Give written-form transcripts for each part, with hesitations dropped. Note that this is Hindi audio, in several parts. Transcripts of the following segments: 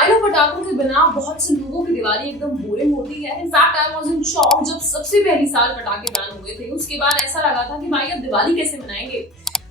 आइनो पटाखों के बिना बहुत से लोगों की दिवाली एकदम बोरिंग होती है। In fact I was in shock जब सबसे पहली साल पटाखे बैन हुए थे। उसके बाद ऐसा लगा था कि भाई अब दिवाली कैसे मनाएंगे।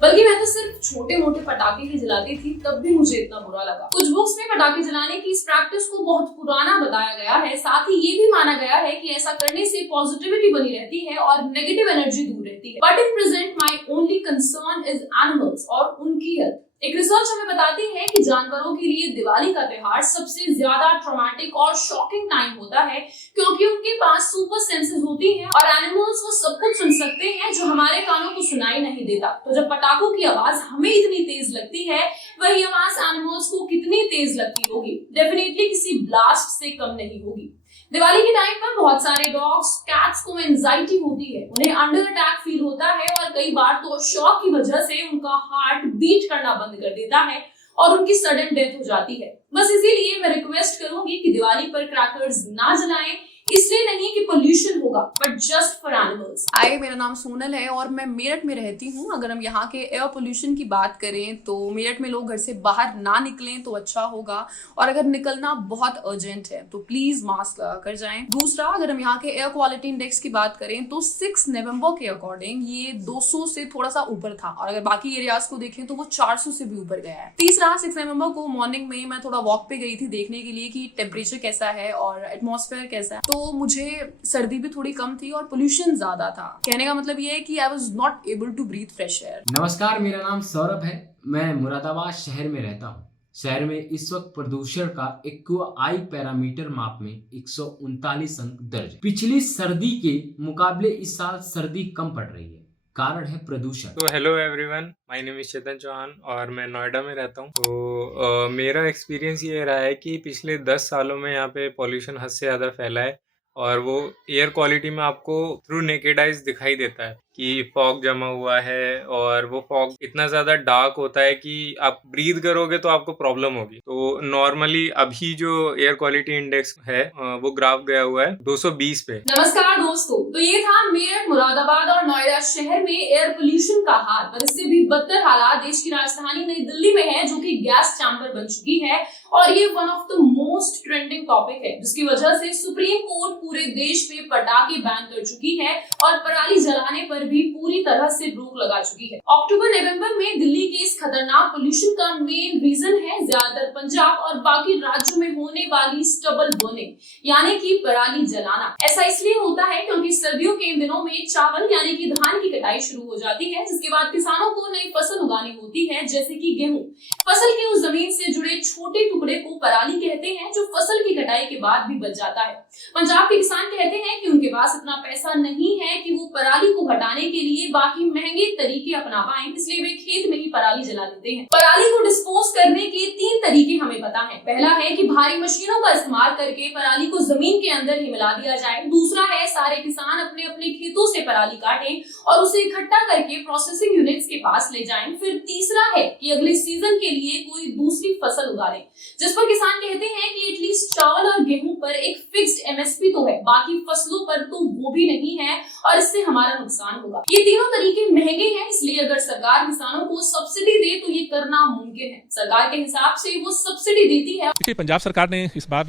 बल्कि मैं तो सिर्फ छोटे मोटे पटाखे ही जलाती थी, तब भी मुझे इतना बुरा लगा। कुछ बुक्स में पटाखे जलाने की इस प्रैक्टिस को बहुत पुराना बताया गया है। साथ ही ये भी माना गया है कि ऐसा करने से पॉजिटिविटी बनी रहती है और नेगेटिव एनर्जी दूर रहती है। But in present my only concern is animals और उनकी हेल्थ। एक रिसर्च हमें बताती है कि जानवरों के लिए दिवाली का त्योहार सबसे ज्यादा ट्रॉमेटिक और शॉकिंग टाइम होता है, क्योंकि उनके पास सुपर सेंसेस होती हैं और एनिमल्स वो सब कुछ सुन सकते हैं जो हमारे कानों को सुनाई नहीं देता। तो जब पटाखों की आवाज हमें इतनी तेज लगती है, वही आवाज एनिमल्स को कितनी तेज लगती होगी। डेफिनेटली किसी ब्लास्ट से कम नहीं होगी। दिवाली के टाइम पर बहुत सारे डॉग्स, कैट्स को एंजाइटी होती है, उन्हें अंडर अटैक फील होता है और कई बार तो शॉक की वजह से उनका हार्ट बीट करना बंद कर देता है और उनकी सडन डेथ हो जाती है। बस इसीलिए मैं रिक्वेस्ट करूंगी कि दिवाली पर क्रैकर्स ना जलाएं, इसलिए नहीं कि पोल्यूशन होगा, बट जस्ट फॉर एनिमल्स। हाय, मेरा नाम सोनल है और मैं मेरठ में रहती हूँ। अगर हम यहाँ के एयर पोल्यूशन की बात करें तो मेरठ में लोग घर से बाहर ना निकलें तो अच्छा होगा, और अगर निकलना बहुत अर्जेंट है तो प्लीज मास्क लगा कर जाएं। दूसरा, अगर हम यहाँ के एयर क्वालिटी इंडेक्स की बात करें तो 6 नवंबर के अकॉर्डिंग ये 200 से थोड़ा सा ऊपर था, और अगर बाकी एरियाज को देखें तो वो 400 से भी ऊपर गया है। तीसरा, 6 नवंबर को मॉर्निंग में मैं थोड़ा वॉक पे गई थी देखने के लिए कि टेम्परेचर कैसा है और एटमॉस्फेयर कैसा है, तो मुझे सर्दी भी थोड़ी कम थी और पोल्यूशन ज्यादा था। कहने का मतलब ये है कि I was not able to breathe fresh air. नमस्कार, मेरा नाम सौरभ है। मैं मुरादाबाद शहर में रहता हूँ। शहर में इस वक्त प्रदूषण का एक्यूआई पैरामीटर माप में 139 अंक दर्ज है। पिछली सर्दी के मुकाबले इस साल सर्दी कम पड़ रही है। कारण है प्रदूषण। तो hello everyone, my name is Chetan Chauhan और मैं नोएडा में रहता हूँ। तो मेरा एक्सपीरियंस ये रहा है कि पिछले 10 सालों में यहाँ पे पॉल्यूशन हद से ज़्यादा फैला है, और वो एयर क्वालिटी में आपको थ्रू नेकेड आइज दिखाई देता है कि फॉग जमा हुआ है, और वो फॉग इतना ज़्यादा डार्क होता है कि आप ब्रीथ करोगे तो आपको प्रॉब्लम होगी। तो नॉर्मली अभी जो एयर क्वालिटी इंडेक्स है वो ग्राफ गया हुआ है 220 पे। नमस्कार दोस्तों, तो ये था मेरठ, मुरादाबाद और नोएडा शहर में एयर पोल्यूशन का हाल। पर इससे भी बदतर हालात देश की राजधानी नई दिल्ली में है, जो कि गैस चैम्बर बन चुकी है, और ये one of the most trending topic है, जिसकी वजह से सुप्रीम कोर्ट पूरे देश में पटाखे बैन कर चुकी है और पराली जलाने पर भी पूरी तरह से रोक लगा चुकी है। अक्टूबर नवंबर में दिल्ली के इस खतरनाक पोल्यूशन का मेन रीजन है ज्यादातर पंजाब और बाकी राज्यों में होने वाली स्टबल बर्निंग, यानी कि पराली जलाना। ऐसा इसलिए होता है क्योंकि सर्दियों के इन दिनों में चावल यानी कि धान की कटाई शुरू हो जाती है, जिसके बाद किसानों को नई फसल उगानी होती है, जैसे कि गेहूं। फसल की उस जमीन से जुड़े छोटे टुकड़े को पराली कहते हैं, जो फसल की कटाई के बाद भी बच जाता है। पंजाब के किसान कहते हैं कि उनके पास इतना पैसा नहीं है कि वो पराली को हटाने के लिए बाकी महंगे तरीके अपना पाएं, इसलिए वे खेत में ही पराली जला देते हैं। पराली को डिस्पोज करने के 3 तरीके हमें पता है। पहला है कि भारी मशीनों का इस्तेमाल करके पराली को जमीन के अंदर ही मिला दिया जाए। दूसरा है सारे किसान अपने अपने खेतों से पराली काटें और उसे इकट्ठा करके प्रोसेसिंग यूनिट्स के पास ले जाएं। फिर तीसरा है कि अगले सीजन के लिए कोई दूसरी फसल उगा लें, जिस पर किसान कहते हैं कि एटलीस्ट चावल और गेहूं पर एक फिक्स्ड एमएसपी तो है, बाकी फसलों पर तो वो भी नहीं है और इससे हमारा नुकसान होगा। ये तीनों तरीके महंगे हैं, इसलिए अगर सरकार किसानों को सब्सिडी दे तो ये करना मुमकिन है। सरकार के हिसाब से वो सब्सिडी देती है। देखिए, पंजाब सरकार ने इस बार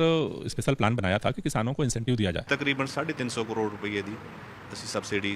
स्पेशल प्लान बनाया था कि किसानों को इंसेंटिव दिया जाए। तकरीबन 350 करोड़ रुपए दी सब्सिडी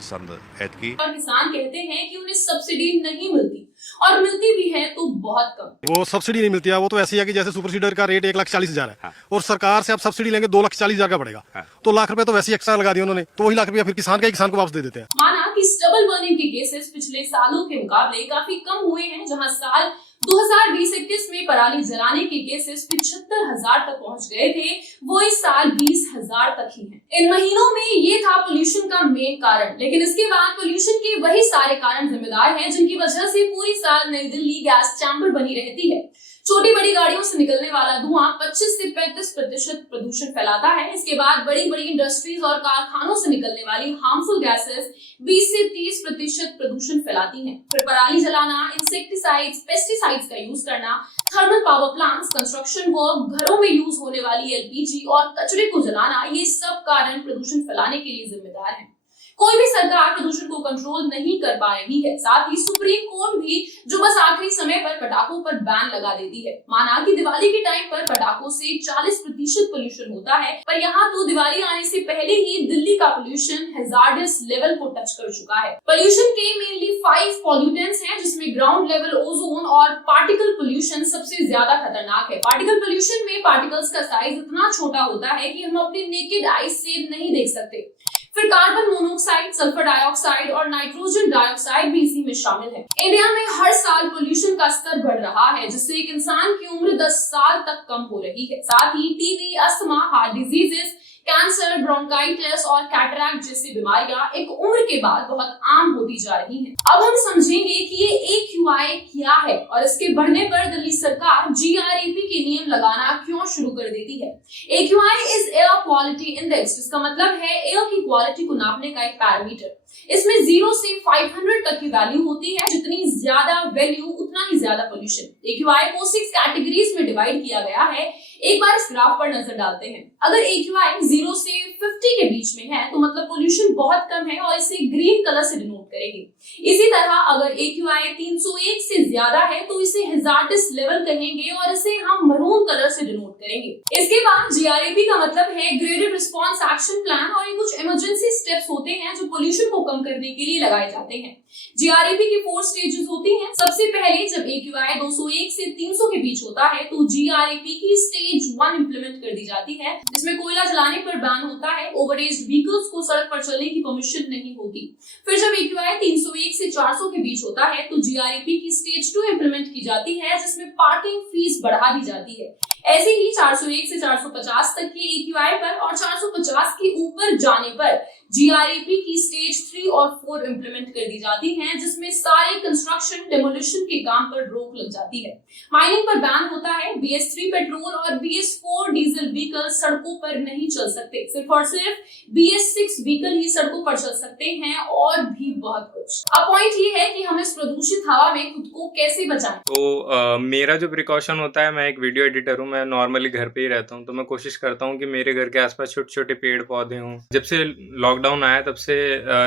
ऐतकी। और किसान कहते हैं कि उन्हें सब्सिडी नहीं मिलती, और मिलती भी है तो बहुत कम। वो सब्सिडी नहीं मिलती है, वो तो ऐसी है कि जैसे सुपर सीडर का रेट 1,40,000 है, और सरकार से आप सब्सिडी लेंगे 2,40,000 का पड़ेगा, तो लाख रुपए तो वैसे ही एक्स्ट्रा लगा दिया उन्होंने, तो वही लाख रुपया फिर किसान को वापस दे देते हैं। माना कि स्टबल बर्निंग के केसेस पिछले सालों के मुकाबले काफी कम हुए हैं, जहां साल 2020-21 में पराली जलाने के केसेस 75,000 तक पहुंच गए थे, वो इस साल 20,000 तक ही हैं। इन महीनों में ये था पोल्यूशन का मेन कारण, लेकिन इसके बाद पोल्यूशन के वही सारे कारण जिम्मेदार हैं जिनकी वजह से पूरी साल नई दिल्ली गैस चैम्बर बनी रहती है। छोटी बड़ी गाड़ियों से निकलने वाला धुआं 25 से 35% प्रदूषण फैलाता है। इसके बाद बड़ी बड़ी इंडस्ट्रीज और कारखानों से निकलने वाली हार्मफुल गैसेस 20 से 30% प्रदूषण फैलाती हैं। फिर पराली जलाना, इंसेक्टिसाइड्स, पेस्टिसाइड्स का यूज करना, thermal power plants, construction work, घरों में यूज होने वाली एलपीजी और कचरे को जलाना, ये सब कारण प्रदूषण फैलाने के लिए जिम्मेदार हैं। कोई भी सरकार प्रदूषण को कंट्रोल नहीं कर पा रही है। साथ ही सुप्रीम कोर्ट भी जो बस आखिरी समय पर पटाखों पर बैन लगा देती है। माना कि दिवाली के टाइम पर पटाखों से 40% पोल्यूशन होता है, पर यहाँ तो दिवाली आने से पहले ही दिल्ली का पोल्यूशन हैजार्डस लेवल को टच कर चुका है। पोल्यूशन के मेनली 5 पॉल्यूटेंट्स हैं, जिसमें ग्राउंड लेवल ओजोन और पार्टिकल पोल्यूशन सबसे ज्यादा खतरनाक है। पार्टिकल पोल्यूशन में पार्टिकल्स का साइज इतना छोटा होता है कि हम अपने नेकेड आईज से नहीं देख सकते। फिर कार्बन मोनोऑक्साइड, सल्फर डाइऑक्साइड और नाइट्रोजन डाइऑक्साइड भी इसी में शामिल है। इंडिया में हर साल पोल्यूशन का स्तर बढ़ रहा है, जिससे एक इंसान की उम्र 10 साल तक कम हो रही है। साथ ही TB, asthma, heart diseases, cancer, bronchitis और कैटरैक्ट जैसी बीमारियां एक उम्र के बाद बहुत आम होती जा रही हैं। अब हम समझेंगे कि ये AQI क्या है और इसके बढ़ने पर दिल्ली सरकार GREP के नियम लगाना क्यों शुरू कर देती है। AQI is air quality index, जिसका मतलब है एयर की क्वालिटी को नापने का एक पैरामीटर। इसमें 0 से 500 तक की वैल्यू होती है। जितनी ज्यादा वैल्यू उतना ही ज्यादा पोल्यूशन। AQI को 6 कैटेगरीज में डिवाइड किया गया है। एक बार इस ग्राफ पर नजर डालते हैं। अगर AQI 0 से 50 के बीच में है तो मतलब पोल्यूशन बहुत कम है और इसे ग्रीन कलर से डिनोट करेंगे। इसी तरह अगर AQI 301 से ज्यादा है तो इसे हैजार्डस लेवल कहेंगे और इसे हम मरून कलर से डिनोट करेंगे। इसके बाद GREP का मतलब है ग्रेडेड रिस्पांस एक्शन प्लान, और ये कुछ इमरजेंसी स्टेप्स होते हैं जो पोल्यूशन को कम करने के लिए लगाए जाते हैं। GREP की 4 स्टेजेस होती हैं। सबसे पहले जब AQI 201 से 300 के बीच होता है तो GREP की स्टेज 1 इंप्लीमेंट कर दी जाती है, जिसमें कोयला जलाने पर बैन होता है। ओवरएज्ड व्हीकल्स को सड़क पर चलने की परमिशन नहीं होती। फिर जब AQI 301 से 400 के बीच होता है तो GREP की स्टेज 2 इंप्लीमेंट की जाती है, जिसमें पार्किंग फीस बढ़ा दी जाती है। ऐसे ही 401 से 450 तक की AQI पर और 450 के ऊपर जाने पर GREP की स्टेज 3 और 4 इंप्लीमेंट कर दी जाती हैं, जिसमें सारे कंस्ट्रक्शन डेमोलिशन के काम पर रोक लग जाती है। माइनिंग पर बैन होता है। BS3 पेट्रोल और BS4 डीजल व्हीकल सड़कों पर नहीं चल सकते। सिर्फ और सिर्फ BS6 व्हीकल ही सड़कों पर चल सकते हैं, और भी बहुत कुछ। अब पॉइंट ये है कि हम इस प्रदूषित हवा में खुद को कैसे बचाएं। तो मेरा जो प्रिकॉशन होता है, मैं एक वीडियो एडिटर हूँ, मैं नॉर्मली घर पे ही रहता हूँ, तो मैं कोशिश करता हूँ कि मेरे घर के आसपास छोटे छोटे पेड़ पौधे हों। जब से लॉकडाउन आया तब से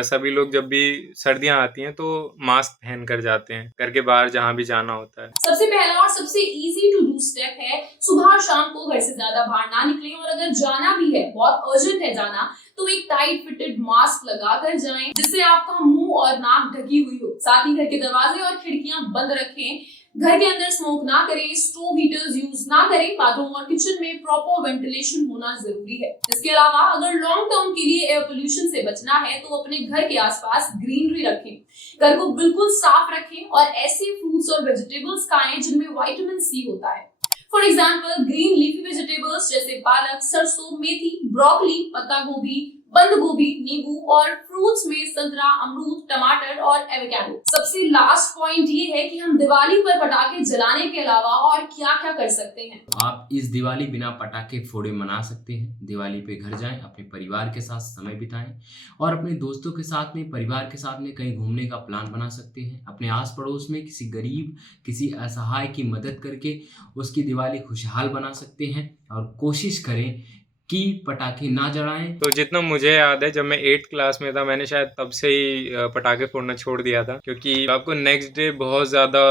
सभी लोग जब भी सर्दियां आती हैं तो मास्क पहन कर जाते हैं घर के बाहर जहाँ भी जाना होता है। सबसे पहला और सबसे इजी टू डू स्टेप है सुबह और शाम को घर से ज्यादा बाहर ना निकलें, और अगर जाना भी है, बहुत अर्जेंट है जाना, तो एक टाइट फिटेड मास्क लगा कर जाएं, जिससे आपका मुंह और नाक ढकी हुई हो। साथ ही घर के दरवाजे और खिड़कियां बंद रखें। घर के अंदर स्मोक ना करें, स्टोव हीटर्स यूज ना करें। बाथरूम और किचन में प्रॉपर वेंटिलेशन होना जरूरी है। इसके अलावा अगर लॉन्ग टर्म के लिए एयर पोल्यूशन से बचना है तो अपने घर के आसपास ग्रीनरी रखें। घर को बिल्कुल साफ रखें और ऐसे फ्रूट्स और वेजिटेबल्स खाएं जिनमें विटामिन C होता है। For example green leafy vegetables जैसे पालक, सरसों, मेथी, ब्रोकली, पत्ता गोभी, बंद गोभी, नींबू, और फ्रूट्स में संतरा, अमरूद, टमाटर और एवोकाडो। सबसे लास्ट पॉइंट ये है कि हम दिवाली पर पटाखे जलाने के अलावा और क्या क्या कर सकते हैं। आप इस दिवाली बिना पटाखे फोड़े मना सकते हैं। दिवाली पे घर जाएं, अपने परिवार के साथ समय बिताएं और अपने दोस्तों के साथ में, परिवार के साथ में कहीं घूमने का प्लान बना सकते हैं। अपने आस पड़ोस में किसी गरीब, किसी असहाय की मदद करके उसकी दिवाली खुशहाल बना सकते हैं, और कोशिश करें कि पटाखे ना जलाएं। तो जितना मुझे याद है, जब मैं 8th क्लास में था, मैंने शायद तब से ही पटाखे फोड़ना छोड़ दिया था, क्योंकि आपको नेक्स्ट डे बहुत ज्यादा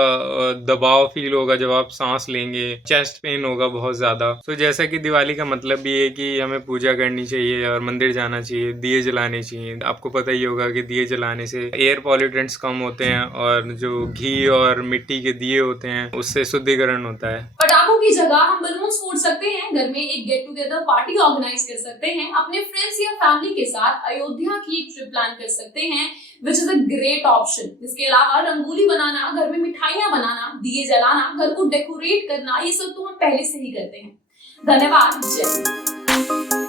दबाव फील होगा जब आप सांस लेंगे, चेस्ट पेन होगा बहुत ज्यादा। तो जैसा कि दिवाली का मतलब भी है कि हमें पूजा करनी चाहिए और मंदिर जाना चाहिए, दिए जलाने चाहिए। आपको पता ही होगा कि दिए जलाने से एयर पॉल्यूटेंट्स कम होते हैं, और जो घी और मिट्टी के दिए होते हैं उससे शुद्धिकरण होता है। पटाखों की जगह हम बलून्स फोड़ सकते हैं। घर में एक गेट टुगेदर पार्टी ऑर्गेनाइज कर सकते हैं। अपने फ्रेंड्स या फैमिली के साथ अयोध्या की एक ट्रिप प्लान कर सकते हैं, which is a great option. इसके अलावा रंगोली बनाना, घर में मिठाइयां बनाना, दिए जलाना, घर को डेकोरेट करना, ये सब तो हम पहले से ही करते हैं। धन्यवाद। जय हिंद।